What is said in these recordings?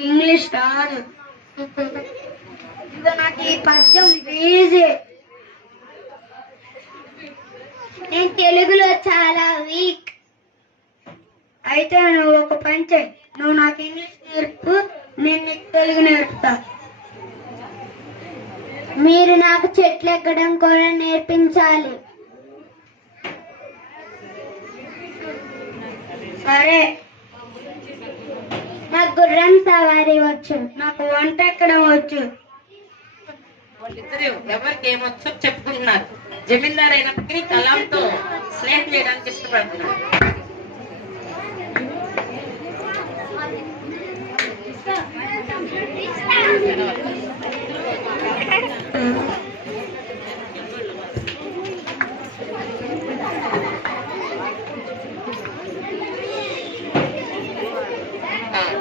నాకు ఇంగ్లీష్ రాదు. ఇక నాకు ఈ పద్యం ఈజీ. నేను తెలుగులో చాలా వీక్. అయితే నువ్వు ఒక పని చెయ్యి, నువ్వు నాకు ఇంగ్లీష్ నేర్పు, నేను నీకు తెలుగు నేర్పుతా. మీరు నాకు చెట్లు ఎక్కడం కూడా నేర్పించాలి. సరే. నాకు గుర్రం సవారీ వచ్చు. నాకు వంట ఎక్కడం వచ్చు. వాళ్ళిద్దరు ఎవరికి ఏమొచ్చో చెప్పుకుంటున్నారు. జమీందారు అయినప్పటికీ కలాంతో స్నేహం చేయడానికి ఇష్టపడుతున్నారు.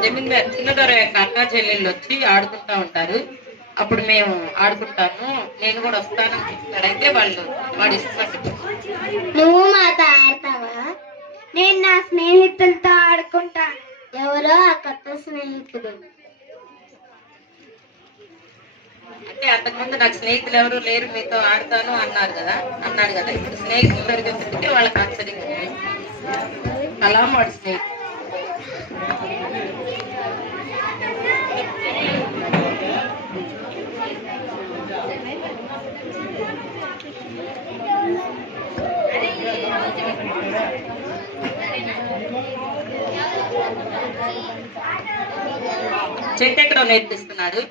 జమీందారు చిన్నదొర యొక్క అక్క చెల్లెళ్ళు వచ్చి ఆడుకుంటా ఉంటారు. అప్పుడు మేము ఆడుకుంటాము, నేను కూడా వస్తాను చెప్తాడైతే వాడు ఇష్టపడ్డాడు. నువ్వు మాతో ఆడతావా? నేను నా స్నేహితులతో ఆడుకుంటా. ఎవరో ఆ కొత్త స్నేహితుడు. అంటే అంతకుముందు నాకు స్నేహితులు ఎవరు లేరు, మీతో ఆడతాను అన్నాడు కదా. ఇప్పుడు స్నేహితులు దొరికేసరికి వాళ్ళకి ఆశ్చర్యంగా ఉంది. కలాం వాడి స్నేహితుడు. చెట్టు ఎక్కడం నేర్పిస్తున్నాడు.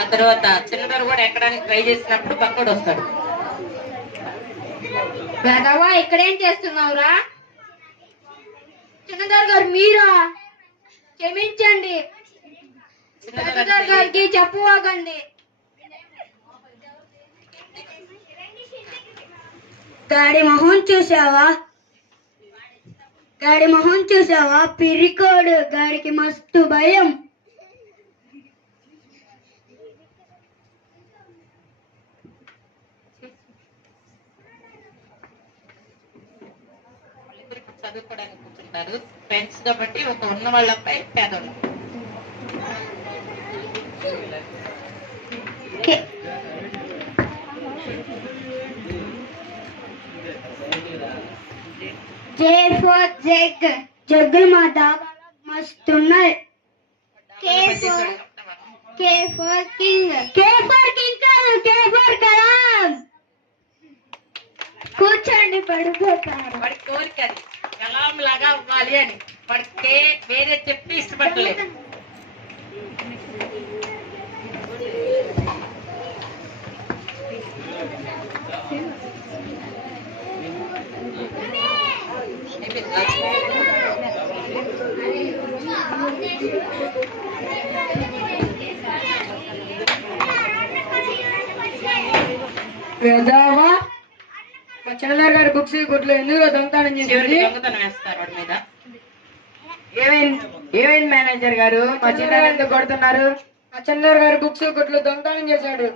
ఆ తర్వాత చిన్నదొర కూడా ఎక్కడానికి ట్రై చేసినప్పుడు పక్కడు వస్తాడు. పెదవా, ఇక్కడేం చేస్తున్నావురా? చిన్నదొర గారు మీరా? క్షమించండి, పెద్దదొర గారికి చెప్పుకోకండి. గాడి మొహం చూసావా? పిరికోడు, గాడికి మస్తు భయం. చదువుకోవడానికి కూర్చుంటారు. ఫ్రెండ్స్ కాబట్టి ఒక ఉన్న వాళ్ళపై పేదవాళ్ళు. J for jug. జగ్గులు మా దాబాలో మస్తున్నాయి. K for king. K for king కాదు, కే ఫర్ కలాం. కూర్చోండి, పడిపోతారు. వాడి కోరిక అది కలాం లాగా అవ్వాలి అని. వాడికి వేరే చెప్పి ఇష్టపడలేదు. పెదవా, మా చిన్నదొర గారి బుక్స్ గుడ్లు ఎందుకు దొంగతనం చేసి దొంగతనం వేస్తారు వాడి మీద. ఏమైంది మేనేజర్ గారు? మా చిన్నదొర ఎందుకు కొడుతున్నారు? మా చిన్నదొర గారి బుక్స్ గుడ్లు దొంగతనం చేశాడు.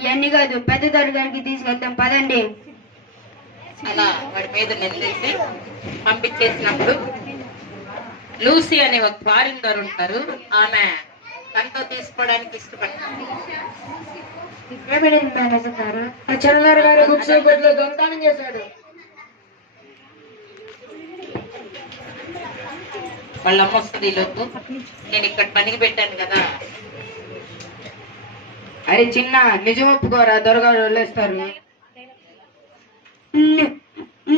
ఇవన్నీ కాదు, పెద్ద దొర గారికి తీసుకెళ్తాం, పదండి. అలా వాడి మీద నిందేసి పంపించేసినప్పుడు లూసీ అనే ఒక ఫారిన్ దొర ఉంటారు. ఆమె తనతో తీసుకోవడానికి ఇష్టపడతారు. ఏమైంది మేనేజర్ గారు? మా చిన్నదొర గారి బుక్స్ గుడ్లు దొంగతనం చేశాడు. వాళ్ళ అమ్మ వస్తుంది ఈలోపు. నేను ఇక్కడ పనికి పెట్టాను కదా. అరే చిన్న, నిజం ఒప్పుకోరా, దొరగారు వదిలేస్తారు.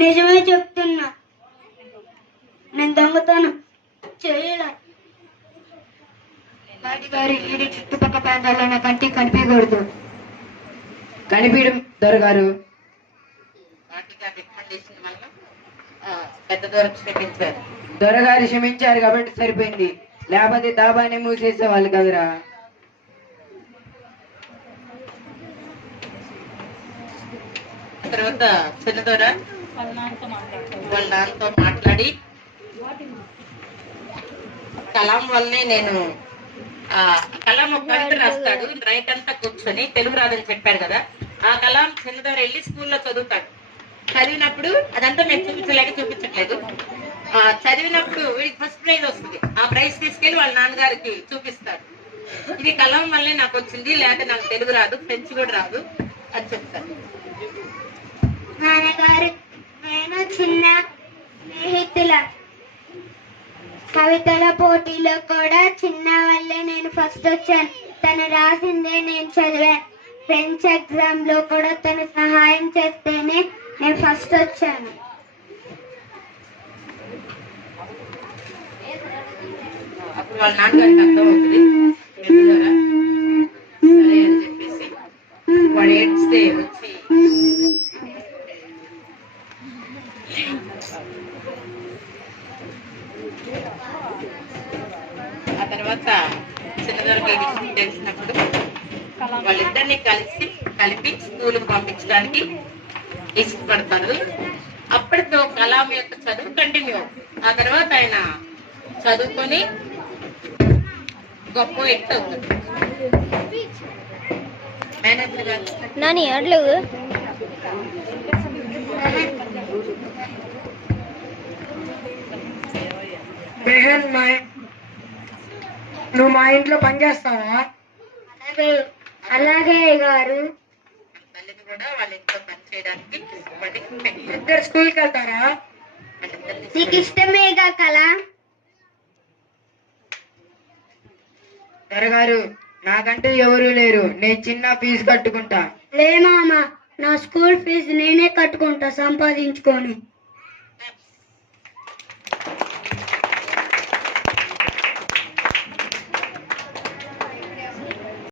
నిజమే చెప్తున్నా, నేను దొంగతనం చేయలే. వాటి గారి ఇది చుట్టుపక్కల ప్రాంతాల్లో నా కంటికి కనిపించకూడదు. కనిపించడం దొరగారు. వాటిగా రికమెండేషన్ వల్ల పెద్ద దూరం క్షమించారు. దొరగారు క్షమించారు కాబట్టి సరిపోయింది, లేకపోతే దాబాని మూసేసేవాళ్ళు కదరా. తర్వాత చిన్నదొర వాళ్ళ నాన్నతో మాట్లాడి కలాం వల్లనే నేను కలాం ఒక కవిత రాస్తాడు. రైట్ అంతా కూర్చొని తెలుగు రాదని చెప్పాడు కదా. ఆ కలాం చిన్నదొర వెళ్ళి స్కూల్లో చదువుతాడు. చదివినప్పుడు అదంతా మేము చూపించట్లేదు. చదివినప్పుడు వీడికి ఫస్ట్ ప్రైజ్ వస్తుంది. ఆ ప్రైజ్ తీసుకెళ్లి వాళ్ళ నాన్నగారికి చూపిస్తాడు. ఇది కలం వల్లే నాకు వచ్చింది, లేకపోతే నాకు తెలుగు రాదు, ఫ్రెంచ్ కూడా రాదు అని చెప్తాను. నాన్నగారు, నేను చిన్న స్నేహితుల కవితల పోటీలో కూడా చిన్న వల్లే నేను ఫస్ట్ వచ్చాను. తను రాసిందే నేను చదివాను. ఫ్రెంచ్ ఎగ్జామ్ లో కూడా తను సహాయం చేస్తేనే నేను ఫస్ట్ వచ్చాను. అప్పుడు వాళ్ళ నాన్నగారికి అర్థం అవుతుంది ఎందుకరా సరే అని చెప్పేసి వాడు ఏడ్స్తే వచ్చి ఆ తర్వాత చిన్నదానికి విషయం తెలిసినప్పుడు వాళ్ళిద్దరిని కలిపి స్కూల్కి పంపించడానికి ఇష్టపడతారు. అప్పటితో కలాం యొక్క చదువు కంటిన్యూ. ఆ తర్వాత ఆయన చదువుకొని గొప్ప వ్యక్తి అవుతుంది. మేనేజర్ గారు నాని అడ్లు బెహన్ నువ్వు మా ఇంట్లో పనిచేస్తావా? అలాగే గారు. తల్లిని కూడా వాళ్ళ ఇంట్లో పని చేయడానికి ఇష్టపడి ఇద్దరు స్కూల్కి వెళ్తారా? నీకు ఇష్టమేగా కళ? గారు నాకంటూ ఎవరు లేరు, నేను చిన్న ఫీజు కట్టుకుంటా. లే మామ, నా స్కూల్ ఫీజు నేనే కట్టుకుంటా సంపాదించుకొని.